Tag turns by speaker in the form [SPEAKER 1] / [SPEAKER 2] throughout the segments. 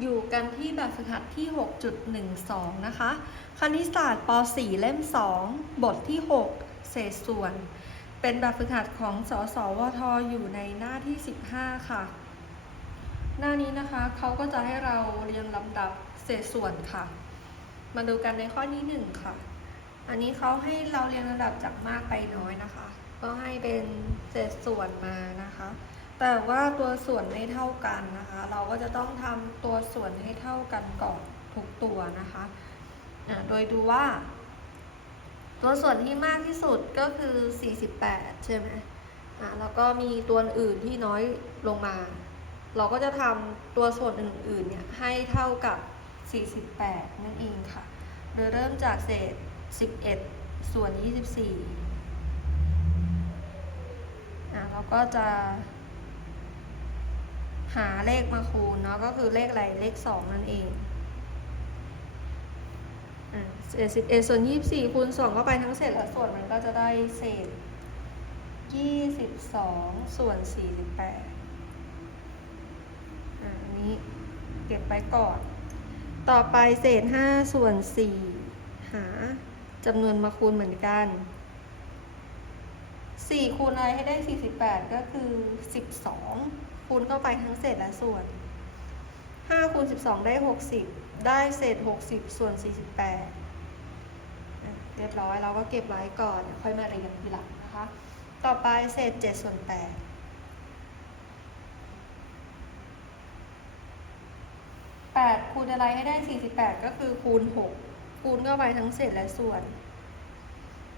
[SPEAKER 1] อยู่กันที่แบบฝึกหัดที่ 6.12 นะคะ คณิตศาสตร์ป .4 เล่ม 2 บทที่ 6 เศษส่วน เป็นแบบฝึกหัดของสสวทอยู่ในหน้าที่ 15 ค่ะ หน้านี้นะคะเขาก็จะให้เราเรียงลำดับเศษส่วนค่ะ มาดูกันในข้อนี้หนึ่งค่ะ อันนี้เขาให้เราเรียงลำดับจากมากไปน้อยนะคะ ก็ให้เป็นเศษส่วนมานะคะ แต่ว่าตัวส่วนไม่เท่ากันนะคะ เราก็จะต้องทำตัวส่วนให้เท่ากันก่อนทุกตัวนะคะโดยดูว่า ตัวส่วนที่มากที่สุดก็คือ 48 ใช่ไหมอะแล้วก็มีตัวอื่นที่น้อยลงมา เราก็จะทำตัวส่วนอื่นๆเนี่ยให้เท่ากับ 48 นั่นเองค่ะ โดยเริ่มจากเศษ 11 ส่วน 24อะเราก็จะ หาเลขมาคูณเนาะก็คือเลขอะไรเลข2นั่นเองอะเศษ11ส่วน24คูณ2เข้าไปทั้งเศษและส่วนมันก็จะได้เศษ22ส่วน48อะอันนี้เก็บไปก่อน ต่อไปเศษ5ส่วน4หาจำนวนมาคูณเหมือนกัน4คูณอะไรให้ได้48ก็คือ12 คูณเข้าไปทั้งเศษและส่วน5คูณ12 ได้ 60 ได้เศษ 60 ส่วน 48 เรียบร้อยเราก็เก็บไว้ก่อนค่อยมาเรียงทีหลังนะคะ ต่อไปเศษ 7 ส่วน 8 8คูณอะไรให้ได้ 48 ก็คือคูณ 6 คูณเข้าไปทั้งเศษและส่วน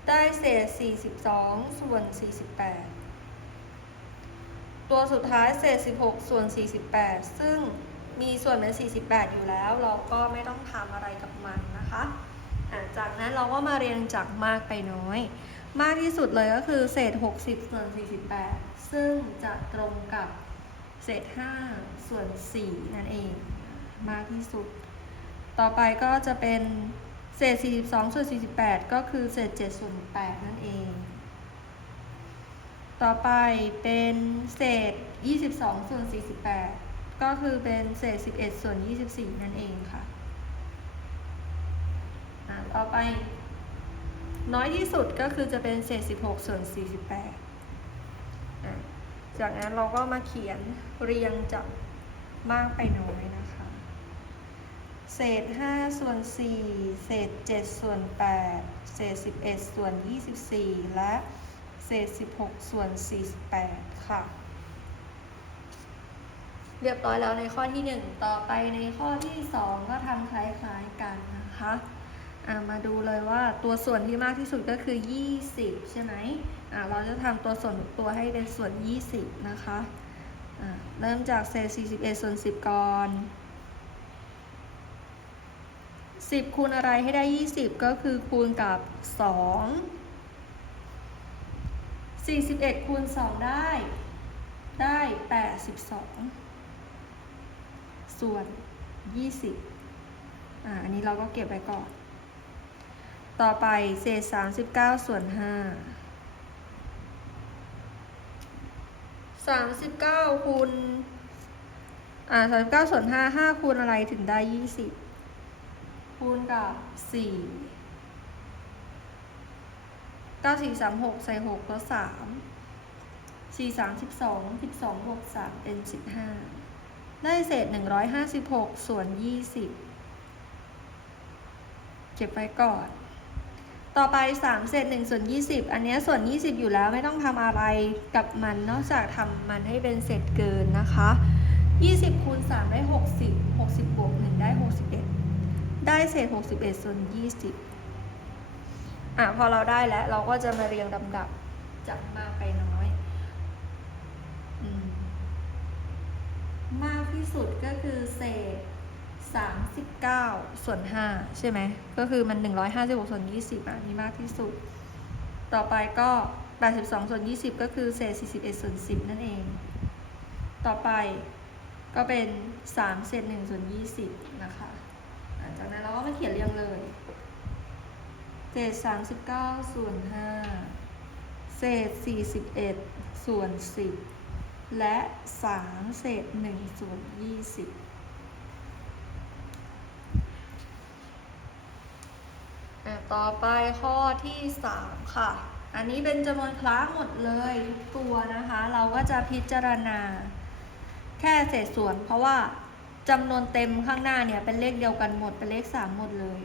[SPEAKER 1] ได้เศษ 42 ส่วน 48 ตัวสุดท้ายเศษ 16 ส่วน 48 ซึ่งมีส่วนเป็น 48 อยู่แล้ว เราก็ไม่ต้องทำอะไรกับมันนะคะะจากนั้นเราก็มาเรียงจากมากไปน้อย มากที่สุดเลยก็คือเศษ 60 ส่วน 48 ซึ่งจะตรงกับเศษ 5 ส่วน 4 นั่นเอง มากที่สุด ต่อไปก็จะเป็นเศษ 42 ส่วน 48 ก็คือเศษ 7 ส่วน 8 นั่นเอง ต่อไปเป็นเศษ 22 ส่วน 48 ก็คือเป็นเศษ 11 ส่วน 24 นั่นเองค่ะอะต่อไป น้อยที่สุดก็คือจะเป็นเศษ 16 ส่วน 48อะจากนั้นเราก็มาเขียนเรียงจากมากไปน้อยนะคะ เศษ 5 ส่วน 4 เศษ 7 ส่วน 8 เศษ 11 ส่วน 24 และเเศษ 16 ส่วน 48 ค่ะ เรียบร้อยแล้วในข้อที่ 1 ต่อไปในข้อที่ 2 ก็ทำคล้ายๆกันนะคะะมาดูเลยว่าตัวส่วนที่มากที่สุดก็คือ 20 ใช่ไหมเราจะทำตัวส่วนตัวให้เป็นส่วน 20 นะคะะเริ่มจากเศษ 41 ส่วน 10 ก่อน 10 คูณอะไรให้ได้ 20 ก็คือคูณกับ 2 41คูณ2ได้ ได้ 82 ส่วน 20อ่าอันนี้เราก็เก็บไว้ก่อน ต่อไปเศษ 39 ส่วน 5 39คูณอ่า39ส่วน5 5คูณอะไรถึงได้ 20 คูณกับสี่ เก้าสี่สามหกใส่หกลบสามสี่สามสิบสองสิบสองบวกสามเป็นสิบห้าได้เศษหนึ่งร้อยห้าสิบหกส่วนยี่สิบเก็บไว้ก่อน ต่อไปสามเศษหนึ่งส่วนยี่สิบอันนี้ส่วนยี่สิบอยู่แล้วไม่ต้องทำอะไรกับมันนอกจากทำมันให้เป็นเศษเกินนะคะยี่สิบคูณสามได้หกสิบหกสิบบวกหนึ่งได้หกสิบเอ็ดได้เศษ61ส่วน20 อะพอเราได้แล้ว เราก็จะมาเรียงลำดับจากมากไปน้อยอมมากที่สุดก็คือเศษ 39 ส่วน 5 ใช่ไหม ก็คือมัน 156 ส่วน 20อะนี่มากที่สุด ต่อไปก็ 82 ส่วน 20 ก็คือเศษ 41 ส่วน 10 นั่นเอง ต่อไปก็เป็น 3 เศษ1ส่วน 20 นะคะอะจากนั้นเราก็มาเขียนเรียงเลย เศษสามสิบเก้าส่วนห้าเศษสี่สิบเอ็ดส่วนสิบและสามเศษหนึ่งส่วนยี่สิบต่อไปข้อที่สามค่ะ อันนี้เป็นจำนวนคลาสหมดเลยตัวนะคะ เราก็จะพิจารณา แค่เศษส่วน เพราะว่าจำนวนเต็มข้างหน้าเนี่ยเป็นเลขเดียวกันหมดเป็นเลขสามหมดเลย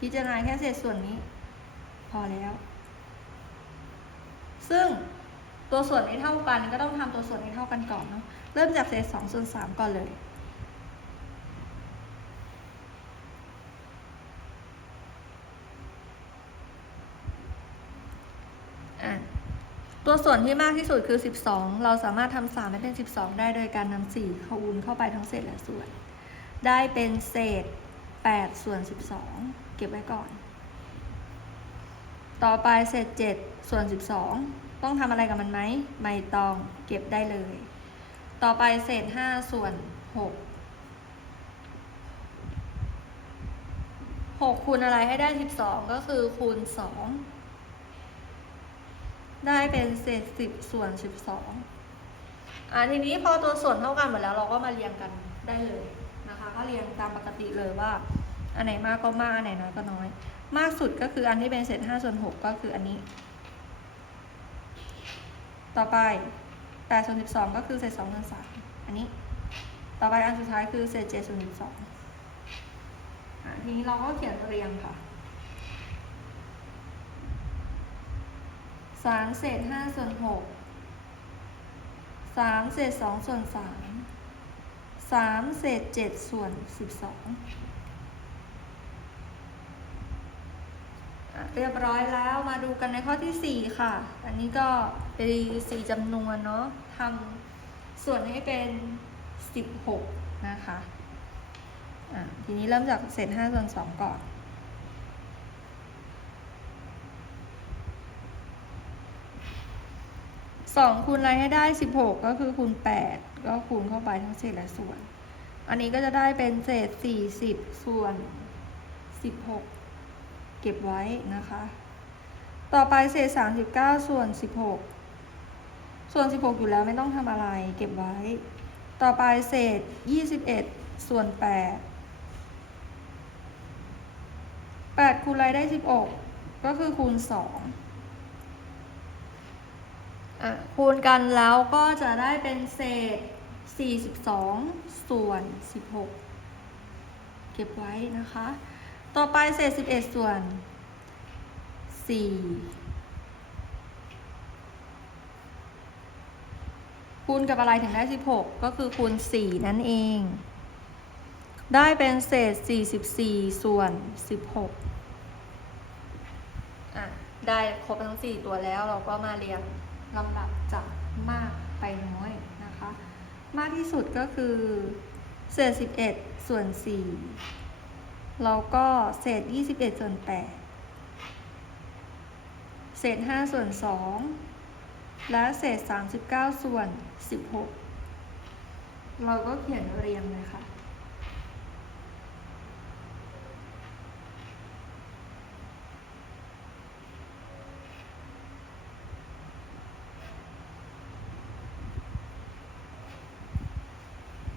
[SPEAKER 1] พิจารณาแค่เศษส่วนนี้ พอแล้ว ซึ่งตัวส่วนไม่เท่ากันก็ต้องทำตัวส่วนให้เท่ากันก่อนเนาะเริ่มจากเศษ2ส่วน3ก่อนเลยตัวส่วนที่มากที่สุดคือ 12 เราสามารถทำ3ให้เป็น 12 ได้โดยการนำ4คูณเข้าไปทั้งเศษและส่วน ได้เป็นเศษ 8 ส่วน 12 เก็บไว้ก่อน ต่อไปเศษ7ส่วน12ต้องทำอะไรกับมันไหม ไม่ต้องเก็บได้เลย ต่อไปเศษ5ส่วน6 6คูณอะไรให้ได้12ก็คือคูณ2ได้เป็นเศษ10ส่วน12อ่าทีนี้พอตัวส่วนเท่ากันหมดแล้วเราก็มาเรียงกันได้เลยนะคะ ก็เรียงตามปกติเลยว่า อันไหนมากก็มากอันไหนน้อยก็น้อย มากสุดก็คืออันที่เป็นเศษ5ส่วน6ก็คืออันนี้ ต่อไป8ส่วน12ก็คือเศษ2ส่วน3อันนี้ ต่อไปอันสุดท้ายคือเศษ7ส่วน12อะทีนี้เราก็เขียนเรียงค่ะสามเศษห้าส่วนหกสามเศษสองส่วนสามสามเศษเจ็ดส่วนสิบสองอะ เรียบร้อยแล้วมาดูกันในข้อที่สี่ค่ะ อันนี้ก็เป็นสี่จำนวนเนาะทำส่วนให้เป็นสิบหกนะคะะทีนี้เริ่มจากเศษห้าส่วนสองก่อนสองคูณอะไรให้ได้สิบหกก็คือคูณแปดก็คูณเข้าไปทั้งเศษและส่วน อันนี้ก็จะได้เป็นเศษสี่สิบส่วนสิบหก เก็บไว้นะคะ ต่อไปเศษสามสิบเก้าส่วนสิบหกส่วนสิบหกอยู่แล้วไม่ต้องทำอะไรเก็บไว้ ต่อไปเศษยี่สิบเอ็ดส่วนแปดแปดคูณอะไรได้สิบหกก็คือคูณสองอะ คูณกันแล้วก็จะได้เป็นเศษ 42 ส่วน 16 เก็บไว้นะคะ ต่อไปเศษ11ส่วน4คูณกับอะไรถึงได้16ก็คือคูณ4นั่นเอง ได้เป็นเศษ44ส่วน16อะ ได้ครบทั้ง4ตัวแล้วเราก็มาเรียงลำดับจากมากไปน้อยนะคะ มากที่สุดก็คือเศษ11ส่วน4 แล้วก็เศษ 21 ส่วน 8 เศษ 5 ส่วน 2 และเศษ 39 ส่วน 16 เราก็เขียนเรียงเลยค่ะ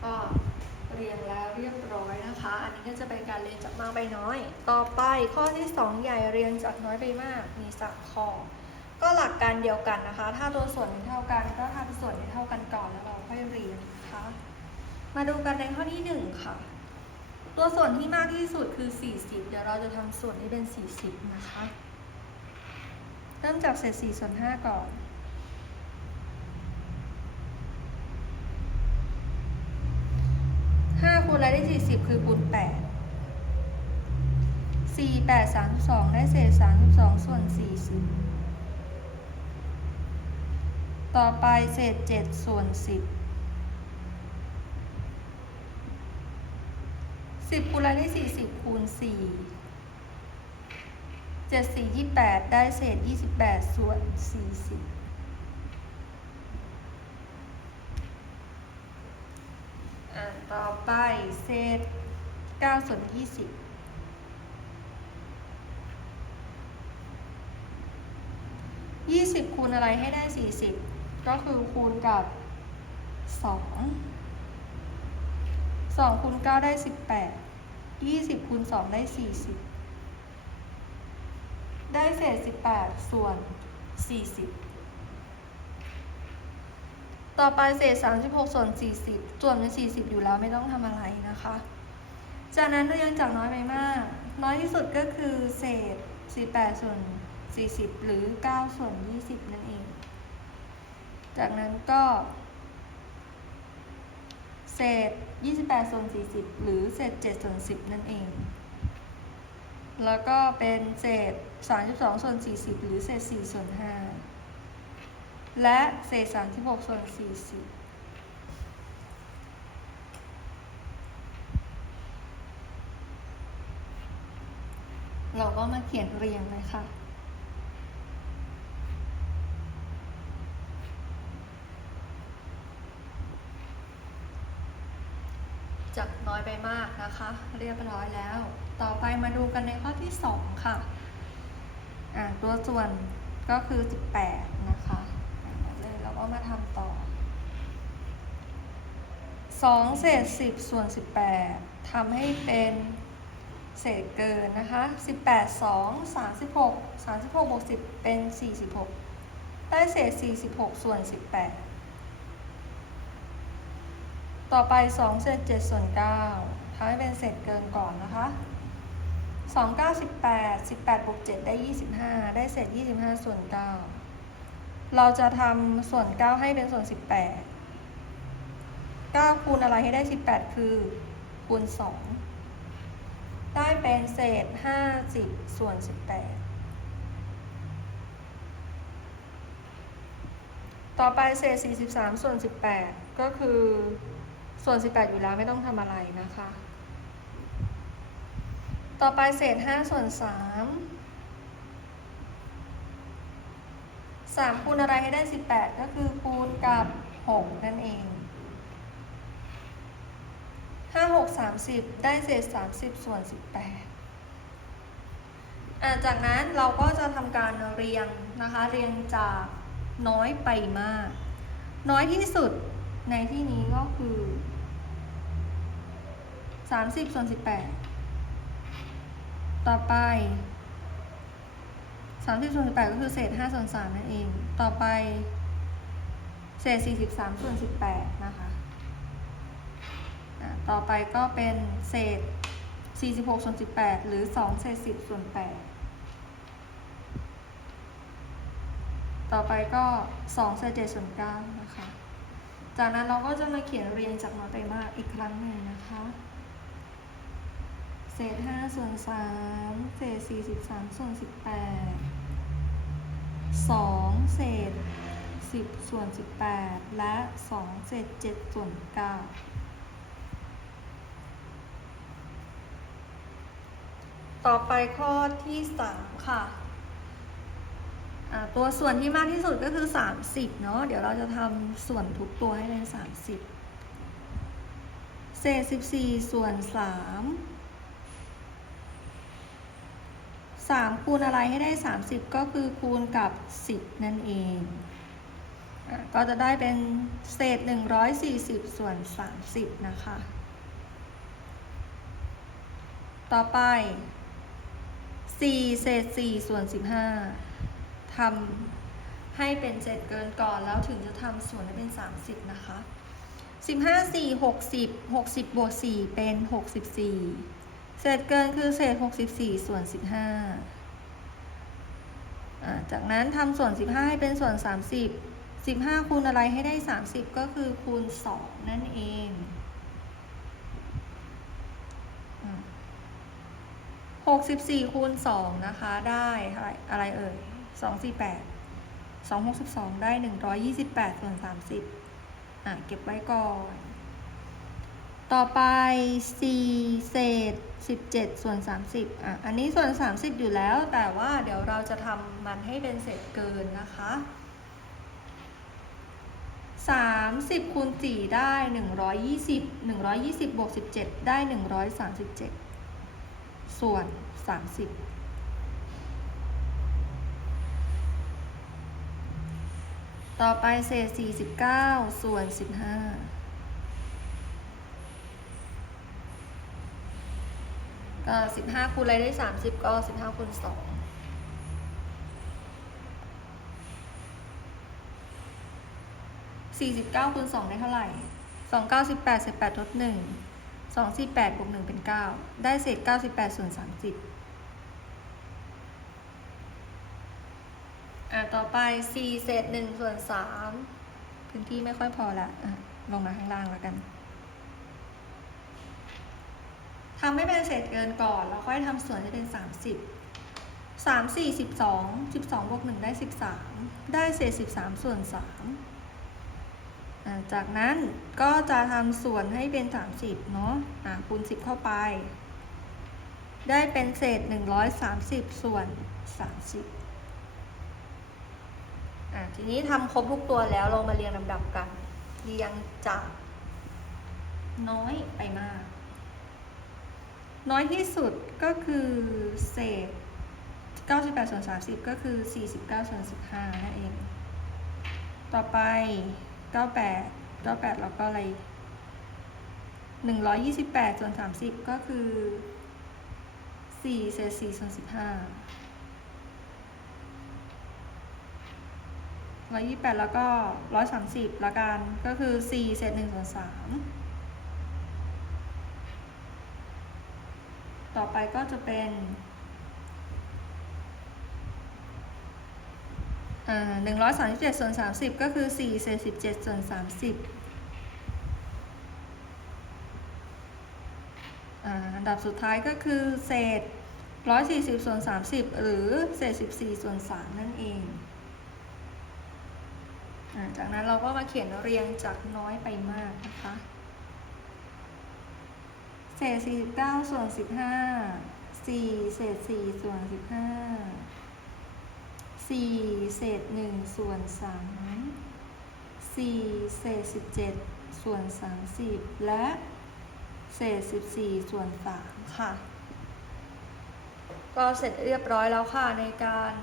[SPEAKER 1] ก็เรียงแล้วเรี ยบร้อยนะคะ อันนี้ก็จะเป็นการเรียนจากมากไปน้อย ต่อไปข้อที่ 2 ใหญ่เรียงจากน้อยไปมาก มีสามข้อก็หลักการเดียวกันนะคะ ถ้าตัวส่วนเท่ากันก็ทำส่วนให้เท่ากันก่อนแล้วเราค่อยเรียงนะคะ มาดูกันในข้อที่ 1 ค่ะ ตัวส่วนที่มากที่สุดคือ 40 เดี๋ยวเราจะทำส่วนที่เป็น 40 นะคะ เริ่มจากเศษ4ส่วน5ก่อน ห้า คูณอะไรได้สี่สิบคือคูณแปดสี่แปดสามสองได้เศษสามสิบสองส่วนสี่สิบต่อไปเศษเจ็ดส่วนสิบสิบคูณอะไรได้สี่สิบคูณสี่เจ็ดสี่ยี่แปดได้เศษยี่สิบแปดส่วนสี่สิบ อ่า ต่อไปเศษ9ส่วน20ยี่สิบคูณอะไรให้ได้สี่สิบก็คือคูณกับสองสองคูณเก้าได้สิบแปดยี่สิบคูณสองได้สี่สิบได้เศษสิบแปดส่วนสี่สิบ ต่อไปเศษ 36 ส่วน 40 ส่วนเป็น 40 อยู่แล้วไม่ต้องทำอะไรนะคะ จากนั้นเรียงจากน้อยไปมาก น้อยที่สุดก็คือเศษ 48 ส่วน 40 หรือ 9 ส่วน 20 นั่นเอง จากนั้นก็ เศษ 28 ส่วน 40 หรือเศษ 7 ส่วน 10 นั่นเอง แล้วก็เป็นเศษ 32 ส่วน 40 หรือเศษ 4 ส่วน 5 และเศษ36ส่วน40เราก็มาเขียนเรียงเลยค่ะ จากน้อยไปมากนะคะ เรียบร้อยแล้ว ต่อไปมาดูกันในข้อที่ 2 ค่ะ อ่าตัวส่วนก็คือ 18 นะคะ ก็มาทำต่อ2เศษ10ส่วน18ทำให้เป็นเศษเกินนะคะ18 2 36 36บวก10เป็น46ได้เศษ46ส่วน18ต่อไป2เศษ7ส่วน9ทำให้เป็นเศษเกินก่อนนะคะ2 9 18 18บวก7ได้25ได้เศษ25ส่วน9 เราจะทำส่วน 9 ให้เป็นส่วน 18 9 คูณอะไรให้ได้ 18 คือ คูณ 2 ได้เป็นเศษ 50 ส่วน 18 ต่อไปเศษ 43 ส่วน 18 ก็คือส่วน 18 อยู่แล้วไม่ต้องทำอะไรนะคะ ต่อไปเศษ 5 ส่วน 3 3คูณอะไรให้ได้ 18 ก็คือคูณกับ 6 นั่นเอง 5 6 30 ได้เศษ 30 ส่วน 18อะจากนั้นเราก็จะทำการเรียงนะคะ เรียงจากน้อยไปมาก น้อยที่สุดในที่นี้ก็คือ 30 ส่วน 18 ต่อไป 30ส่วน18ก็คือเศษ5ส่วน3นั่นเอง ต่อไป เศษ43ส่วน18นะคะต่อไปก็เป็นเศษ46ส่วน18หรือ2เศษ10ส่วน8ต่อไปก็2เศษ7ส่วน9นะคะ จากนั้นเราก็จะมาเขียนเรียงจากน้อยไปมากอีกครั้งหนึ่งนะคะ เศษ5ส่วน3เศษ43ส่วน18 2เศษ10ส่วน18และ2เศษ7ส่วน9ต่อไปข้อที่3ค่ะ ตัวส่วนที่มากที่สุดก็คือ30เนาะ เดี๋ยวเราจะทำส่วนทุกตัวให้เป็น30เศษ14ส่วน3 3 คูณอะไรให้ได้ 30 ก็คือคูณกับ 10 นั่นเอง ก็จะได้เป็นเศษ 140 ส่วน 30 นะคะ ต่อไป 4 เศษ 4 ส่วน 15ทำให้เป็นเศษเกินก่อนแล้วถึงจะทำส่วนให้เป็น 30 นะคะ 15 4 60 60 บวก 4 เป็น 64 เศษเกินคือเศษ 64 ส่วน 15อ่าจากนั้นทำส่วน 15 ให้เป็นส่วน 30 15 คูณอะไรให้ได้ 30 ก็คือคูณ 2 นั่นเองอ64คูณ2นะคะ ได้อะไรอะไรเอ่ย248 262 ได้ 128ส่วน30 อะ เก็บไว้ก่อน ต่อไป 4 เศษ 17 ส่วน 30 อะ อันนี้ส่วน 30 อยู่แล้ว แต่ว่าเดี๋ยวเราจะทำมันให้เป็นเศษเกินนะคะ 30 คูณ 4 ได้ 120 120 บวก 17 ได้ 137 ส่วน 30ต่อไปเศษ49 ส่วน 15 สิบห้าคูณอะไรได้สามสิบก็สิบห้าคูณสองสี่สิบเก้าคูณสองได้เท่าไหร่สองเก้าสิบแปดสิบแปดทดหนึ่งสองสี่แปดบวกหนึ่งเป็นเก้าได้เศษเก้าสิบแปดส่วนสามสิบอ่าต่อไปสี่เศษหนึ่งส่วนสามพื้นที่ไม่ค่อยพอละอะลงมาข้างล่างแล้วกัน ทำให้เป็นเศษเกินก่อนแล้วค่อยทำส่วนให้เป็น 30 3 4 12 12บวก1ได้ 13 ได้เศษ 13 ส่วน3จากนั้นก็จะทำส่วนให้เป็น 30 เนาะอ่าคูณ 10 เข้าไป ได้เป็นเศษ 130 ส่วน 30อ่าทีนี้ทำครบทุกตัวแล้วเรามาเรียงลำดับกัน เรียงจากน้อยไปมาก น้อยที่สุดก็คือเศษ 98ส่วน30 ก็คือ 49ส่วน15นั่นเอง ต่อไป 98 98แล้วก็อะไร 128ส่วน30 ก็คือ 4 เศษ4ส่วน15 128 แล้วก็ 130ละกันก็คือ 4 เศษ1ส่วน3 ต่อไปก็จะเป็นหนึ่งร้อยสามสิบเจ็ดส่วนสามสิบก็คือสี่เศษสิบเจ็ดส่วนสามสิบอันดับสุดท้ายก็คือเศษร้อยสี่สิบส่วนสามสิบหรือเศษสิบสี่ส่วนสามนั่นเองอจากนั้นเราก็มาเขียนเรียงจากน้อยไปมากนะคะ ศษสี่สิบเก้าส่วนสิบห้าสี่เศษสี่ส่วนสิบห้าสี่เศษหนึ่งส่วนสามสี่เศษสิบเจ็ดส่วนสามสิบและเศษสิบสี่ส่วนสามค่ะ ก็เสร็จเรียบร้อยแล้วค่ะในการ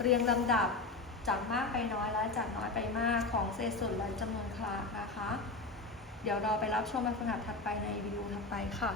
[SPEAKER 1] เรียงลำดับจากมากไปน้อยและจากน้อยไปมากของเศษส่วนและจำนวนคลานะคะ เดี๋ยวเราไปรับชมแบบฝึกหัดถัดไปในวิดีโอถัดไปค่ะ